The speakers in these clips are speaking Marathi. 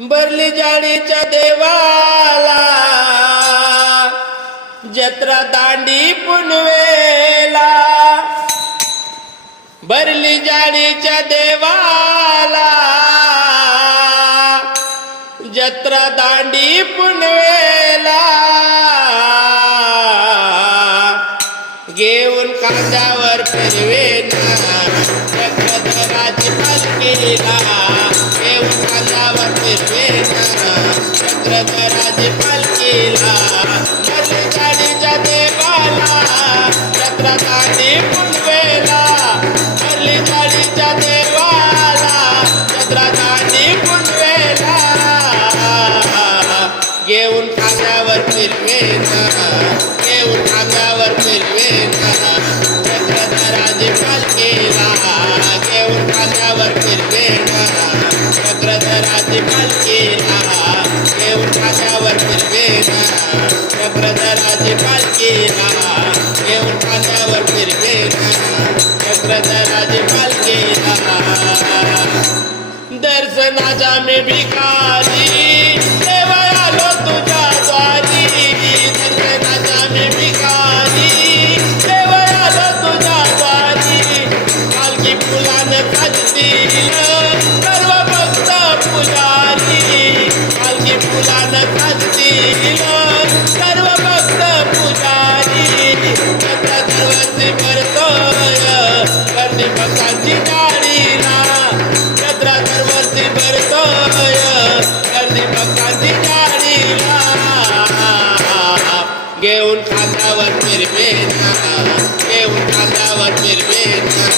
बरली जाळीच्या देवाला जत्रा दांडी पुनवेला. बरली जाडीच्या देवाला जत्रा दांडी पुनवेला. घेऊन कांद्यावर फिरवेना. घेऊन कांद्यावर फिरवेना चक्रधराची पालखीला चक्रधराजी पालखीला घेऊन खांद्यावर फिरवेना पालखीला घेऊन खांद्यावर फिरवेना पालखीला दर्शनाचा मी भिका घेऊन खांद्यावर फिरवेना घेऊन खांद्यावर फिरवेना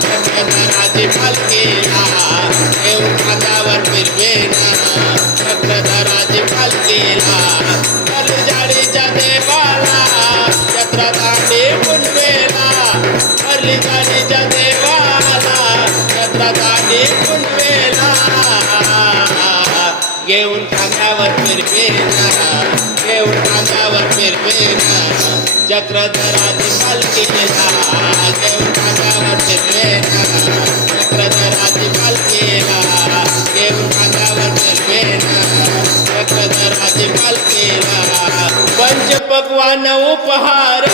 चक्रधराची पालखीला. घेऊन खांद्यावर फिरवेना चक्रधराची पालखीला. जाडीच्या देवाला. जत्रा पुनवेला हरली जाडीच्या जत्रा दांडी पुनवेला घेऊन खांद्यावर फिरवेला घेऊन खांद्यावर फिरवेला चक्रधराची पालखी पालखीला घेऊन खांद्यावर फिरवेला चक्रधराची पालखीला घेऊन खांद्यावर फिरवेला चक्रधराची पालखीला पंच भगवान उपहार.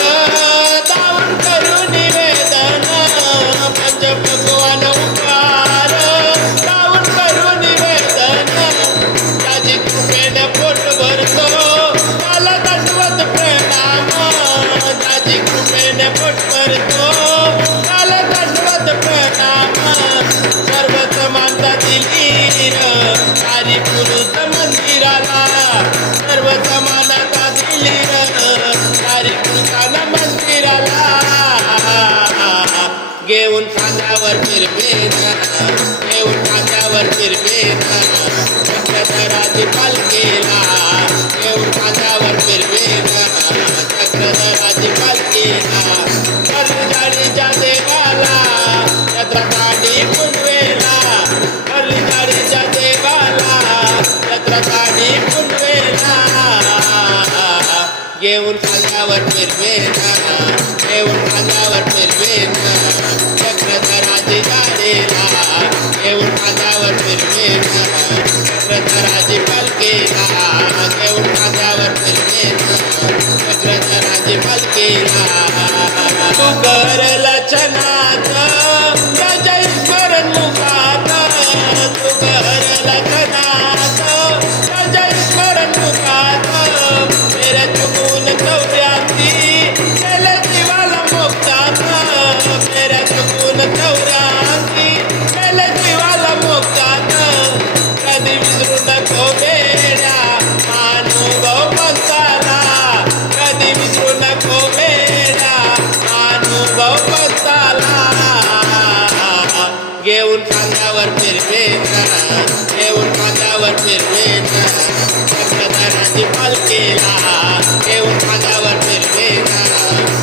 घेऊन खांद्यावर फिरवेना घेऊन खांद्यावर फिरवेना चक्रधराची पालखीला घेऊन खांद्यावर फिरवेना चक्रधराची पालखीला जाडीच्या देवाला. जत्रा पुनवेला हरली देवाला. जत्रा पुनवेला घेऊन खांद्यावर फिरवेना घेऊन खांद्यावर खांद्यावर फिरवेना घेऊन खांद्यावर फिरवेना चक्रधराची पालखीला घेऊन खांद्यावर फिरवेना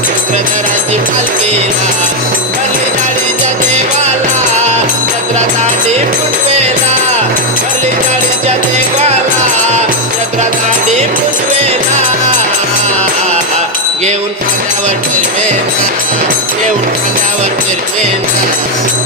चक्रधराची पालखीला भरली जाळीच्या देवाला चक्रा दांडी पुटवेला भरली जाळीच्या देवाला चक्रा दांडी पुटवेला घेऊन खांद्यावर फिरवेना घेऊन खांद्यावर फिरवेना.